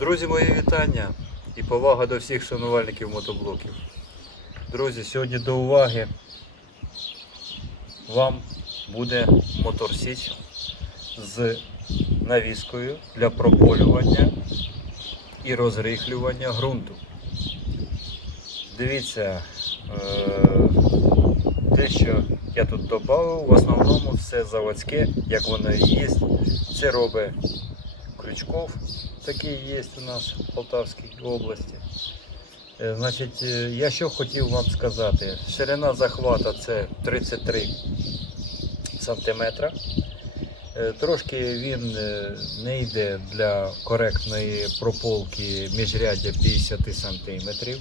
Друзі, мої вітання і повага до всіх шанувальників мотоблоків. Друзі, сьогодні до уваги вам буде мотор Січ з навіскою для прополювання і розрихлювання ґрунту. Дивіться, е, те, що я тут додав, в основному все заводське, як воно і є. Це робить Крючков, такий є у нас в Полтавській області. Е, Значить, е, я що хотів вам сказати. Ширина захвата це 33 сантиметра. Е, Трошки він не йде для коректної прополки міжряддя 50 сантиметрів.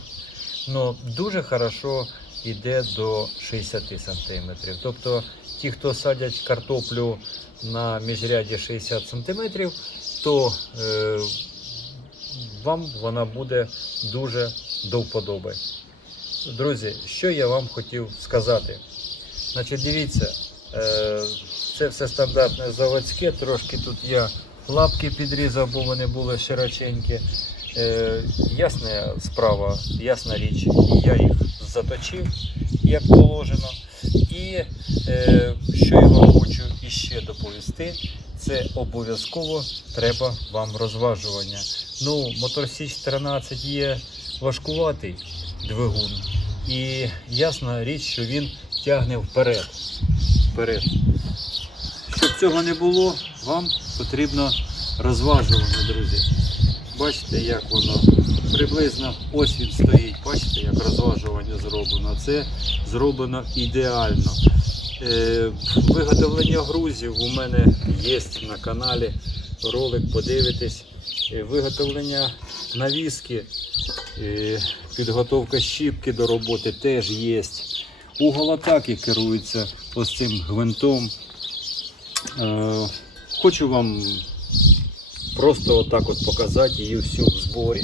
Но дуже хорошо йде до 60 сантиметрів. Тобто ті, хто садять картоплю на міжряді 60 сантиметрів, то е, вам вона буде дуже до вподоби. Друзі, що я вам хотів сказати? Значить, дивіться, е, це все стандартне заводське, трошки тут я лапки підрізав, бо вони були широченькі. Е, ясна справа, ясна річ, я їх заточив, як положено. І е, що я вам хочу іще доповісти, це обов'язково треба вам розважування. Ну, мотор Січ 13 є важкуватий двигун. І ясна річ, що він тягне вперед. вперед. Щоб цього не було, вам потрібно розважування, друзі. Бачите, як воно приблизно ось він стоїть. Бачите, як розважування зроблено. Це зроблено ідеально. Е, виготовлення грузів у мене є на каналі. Ролик подивитесь. Е, Виготовлення навіски, е, підготовка щіпки до роботи теж є. Угол атаки керується ось цим гвинтом. Хочу вам просто отак от показати її всю в зборі,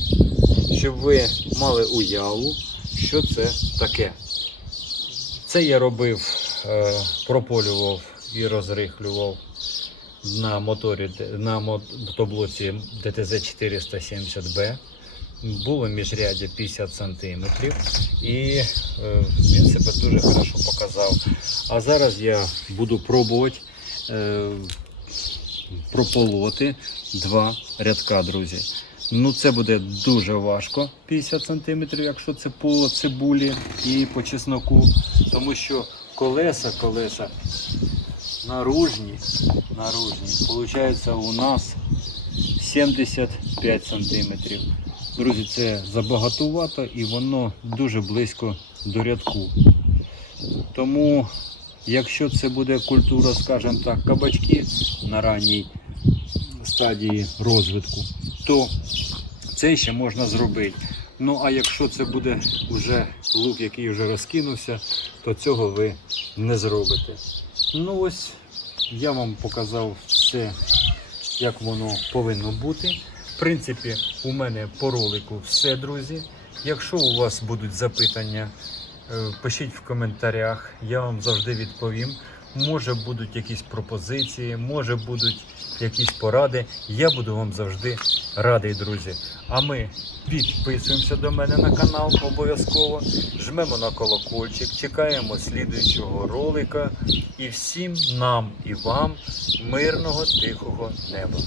щоб ви мали уяву, що це таке. Це я робив, е, прополював і розрихлював на моторі на мотоблоці ДТЗ 470B. Було міжряддя 50 см і е, він себе дуже хорошо показав. А зараз я буду пробувати е, прополоти два рядка, друзі. Ну, це буде дуже важко, 50 см, якщо це по цибулі і по чесноку, тому що колеса, колеса наружні, наружні, виходить у нас 75 см. Друзі, це забагатувато і воно дуже близько до рядку. Тому, якщо це буде культура, скажімо так, кабачки на ранній стадії розвитку, то це ще можна зробити. Ну а якщо це буде вже лук, який вже розкинувся, то цього ви не зробите. Ну ось я вам показав все, як воно повинно бути. В принципі, у мене по ролику все, друзі. Якщо у вас будуть запитання, е, пишіть в коментарях, я вам завжди відповім. Може будуть якісь пропозиції, може будуть якісь поради. Я буду вам завжди радий, друзі. А ми підписуємося до мене на канал обов'язково, жмемо на колокольчик, чекаємо слідуючого ролика. І всім нам і вам мирного тихого неба.